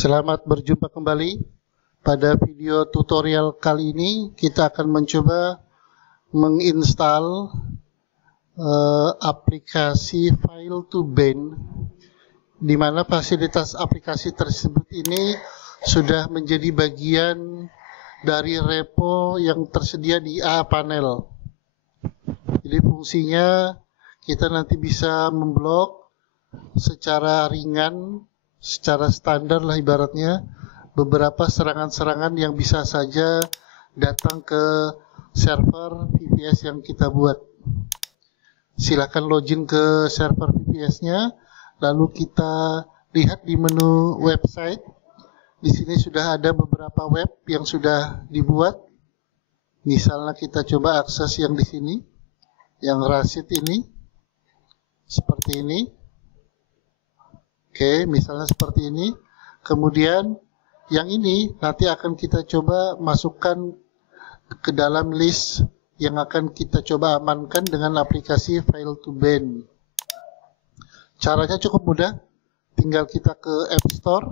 Selamat berjumpa kembali. Pada video tutorial kali ini kita akan mencoba menginstal aplikasi File2Band, di mana fasilitas aplikasi tersebut ini sudah menjadi bagian dari repo yang tersedia di A-Panel. Jadi fungsinya kita nanti bisa memblok secara ringan, secara standar lah ibaratnya, beberapa serangan-serangan yang bisa saja datang ke server VPS yang kita buat. Silakan login ke server VPS-nya, lalu kita lihat di menu website. Di sini sudah ada beberapa web yang sudah dibuat. Misalnya kita coba akses yang di sini, yang Rashid ini, seperti ini. Oke, misalnya seperti ini. Kemudian yang ini nanti akan kita coba masukkan ke dalam list yang akan kita coba amankan dengan aplikasi File2Band. Caranya cukup mudah. Tinggal kita ke App Store,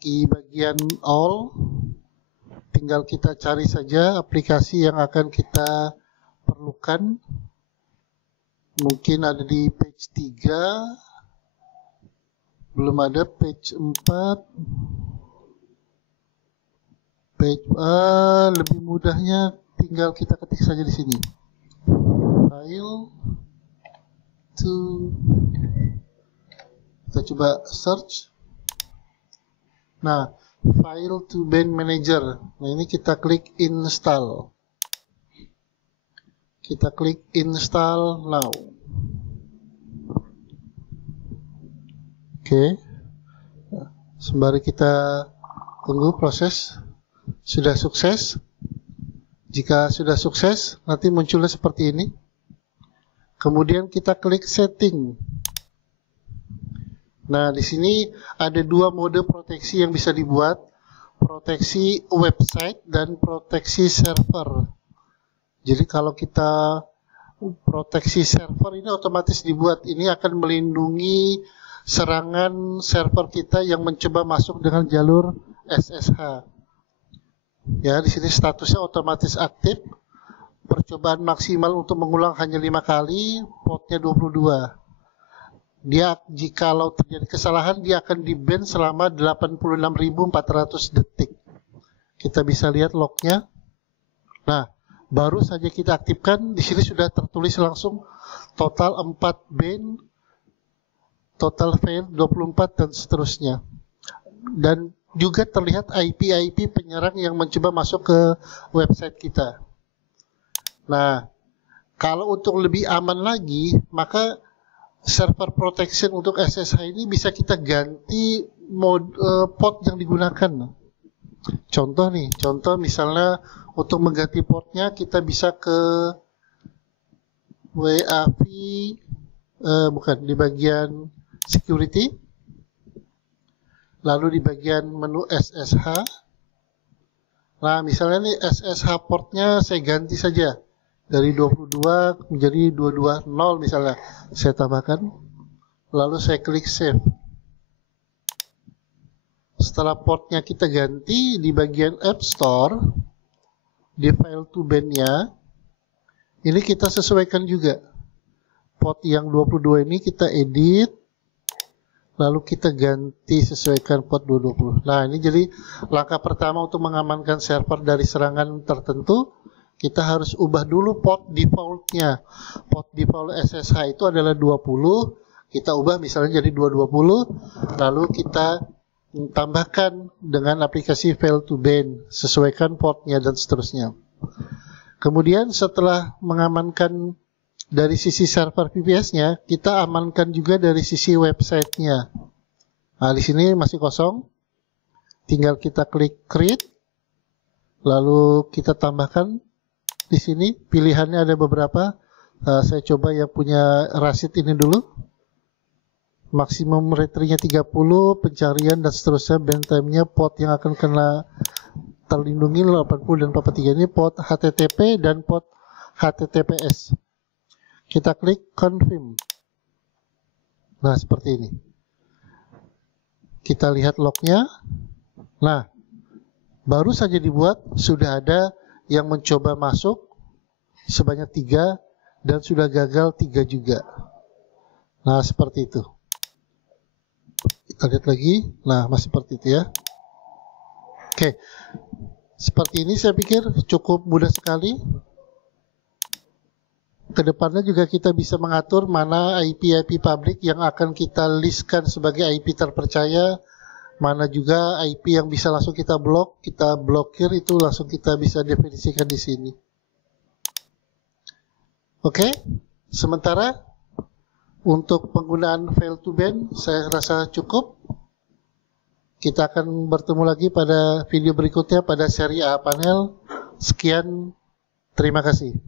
di bagian All, tinggal kita cari saja aplikasi yang akan kita perlukan. Mungkin ada di page 3. Belum ada page 4. Page lebih mudahnya tinggal kita ketik saja di sini. File to, kita coba search. Nah, File2Band Manager. Nah, ini kita klik install. Kita klik install now. Oke, sembari kita tunggu proses. Sudah sukses. Jika sudah sukses, nanti munculnya seperti ini. Kemudian kita klik setting. Nah, di sini ada dua mode proteksi yang bisa dibuat. Proteksi website dan proteksi server. Jadi kalau kita proteksi server ini otomatis dibuat. Ini akan melindungi serangan server kita yang mencoba masuk dengan jalur SSH. Ya, di sini statusnya otomatis aktif. Percobaan maksimal untuk mengulang hanya 5 kali, portnya 22. Dia, jikalau terjadi kesalahan, dia akan di-ban selama 86.400 detik. Kita bisa lihat lognya. Nah, baru saja kita aktifkan, di sini sudah tertulis langsung total 4 ban, total fail 24 dan seterusnya. Dan juga terlihat IP penyerang yang mencoba masuk ke website kita. Nah, kalau untuk lebih aman lagi, maka server protection untuk SSH ini bisa kita ganti mode port yang digunakan. Contoh misalnya untuk mengganti portnya kita bisa ke WAV, bukan, di bagian security, lalu di bagian menu SSH. Nah, misalnya nih SSH portnya saya ganti saja dari 22 menjadi 220 misalnya, saya tambahkan, lalu saya klik save. Setelah portnya kita ganti, di bagian App Store, di File2Band-nya, ini kita sesuaikan juga. Port yang 22 ini kita edit, lalu kita ganti sesuaikan port 220. Nah, ini jadi langkah pertama untuk mengamankan server dari serangan tertentu. Kita harus ubah dulu port default-nya. Port default SSH itu adalah 20. Kita ubah misalnya jadi 220. Lalu kita tambahkan dengan aplikasi File2Band. Sesuaikan portnya dan seterusnya. Kemudian setelah mengamankan dari sisi server VPS-nya, kita amankan juga dari sisi website-nya. Nah, di sini masih kosong. Tinggal kita klik create. Lalu kita tambahkan. Di sini pilihannya ada beberapa. Saya coba yang punya Rashid ini dulu. Maksimum rate-nya 30, pencarian dan seterusnya, band time-nya, port yang akan kena terlindungi 80 dan 43. Ini port HTTP dan port HTTPS. Kita klik confirm. Nah, seperti ini. Kita lihat lognya. Nah, baru saja dibuat, sudah ada yang mencoba masuk sebanyak 3 dan sudah gagal 3 juga. Nah, seperti itu. Kita lihat lagi. Nah, masih seperti itu ya. Oke. Seperti ini saya pikir cukup mudah sekali. Kedepannya juga kita bisa mengatur mana IP-IP publik yang akan kita listkan sebagai IP terpercaya, mana juga IP yang bisa langsung kita blokir, itu langsung kita bisa definisikan di sini. Oke, sementara untuk penggunaan fail to ban saya rasa cukup. Kita akan bertemu lagi pada video berikutnya pada seri A panel. Sekian, terima kasih.